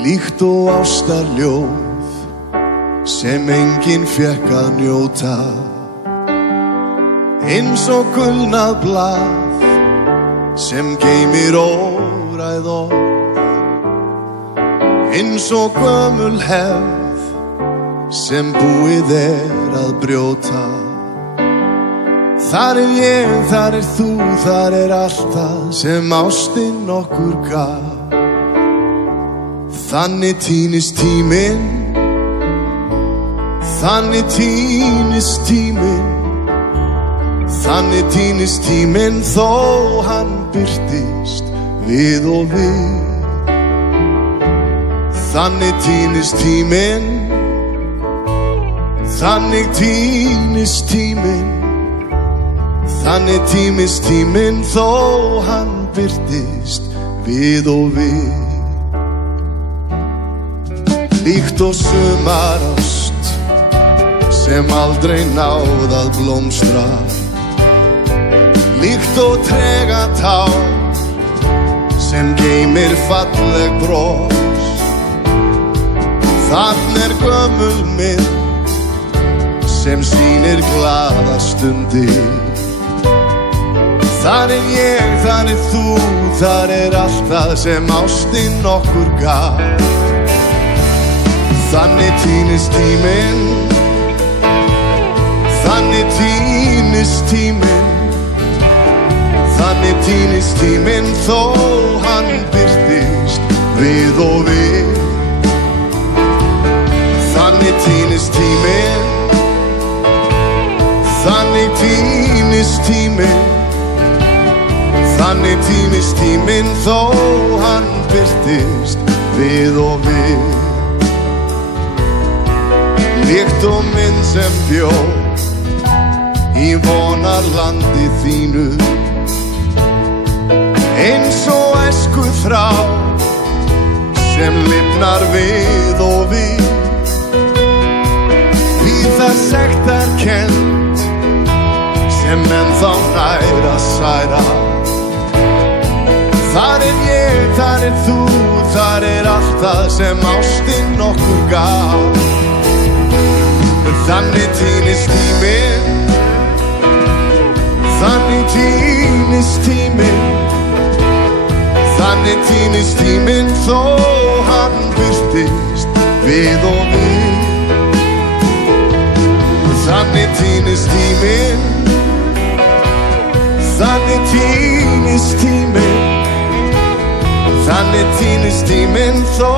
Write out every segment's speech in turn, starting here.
líkt og ástarljóð sem enginn fékk að njóta, eins og gulnað blað sem geymir óræð orð, eins og gömul hefð sem búið að brjóta. Þar ég, þar þú, þar allt það sem ástin okkur gaf. Þannig týnist tíminn, þannig týnist tíminn, þannig týnist tíminn þó hann birtist við og við. Þannig týnist tíminn, þannig týnist tíminn, þannig týnist tíminn þó hann birtist við og við. Líkt og sumarást sem aldrei náð að blómstra, líkt og trega tár sem geymir falleg bros. Þarna gömul mynd sem sýnir glaða stundir. Þar ég, þar þú, þar allt það sem ástin okkur gaf. Þannig týnist tíminn, þannig týnist tíminn, þannig týnist tíminn þó hann birtist við og við. Þannig týnist tíminn, þannig týnist tíminn, þannig týnist tíminn þó hann birtist við og við. Líkt og mynd sem bjó í vonarlandi þínu, eins og æsku þrá sem lifnar við og við. Við það sektarkennd sem ennþá nær að særa. Þar ég, þar þú, þar allt það sem ástin okkur gaf. Þannig týnist tíminn, þannig týnist tíminn, þannig týnist tíminn þó hann birtist við og við. Þannig týnist tíminn, þannig týnist tíminn, þannig týnist tíminn þó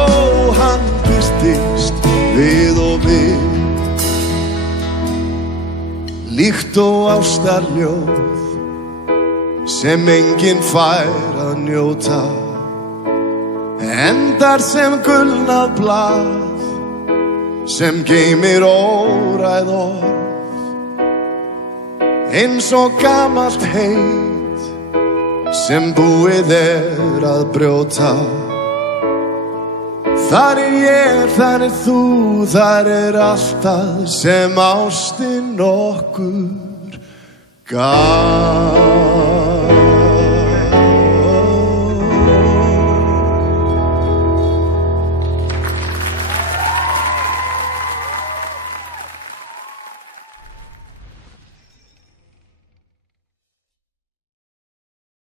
hann birtist við og við. Líkt og ástarljóð sem enginn fær að njóta, endar sem gulnað blað sem geymir óræð orð, eins og gamalt heit sem búið að brjóta. Þar ég, þar þú, þar allt það sem ástin okkur gaf.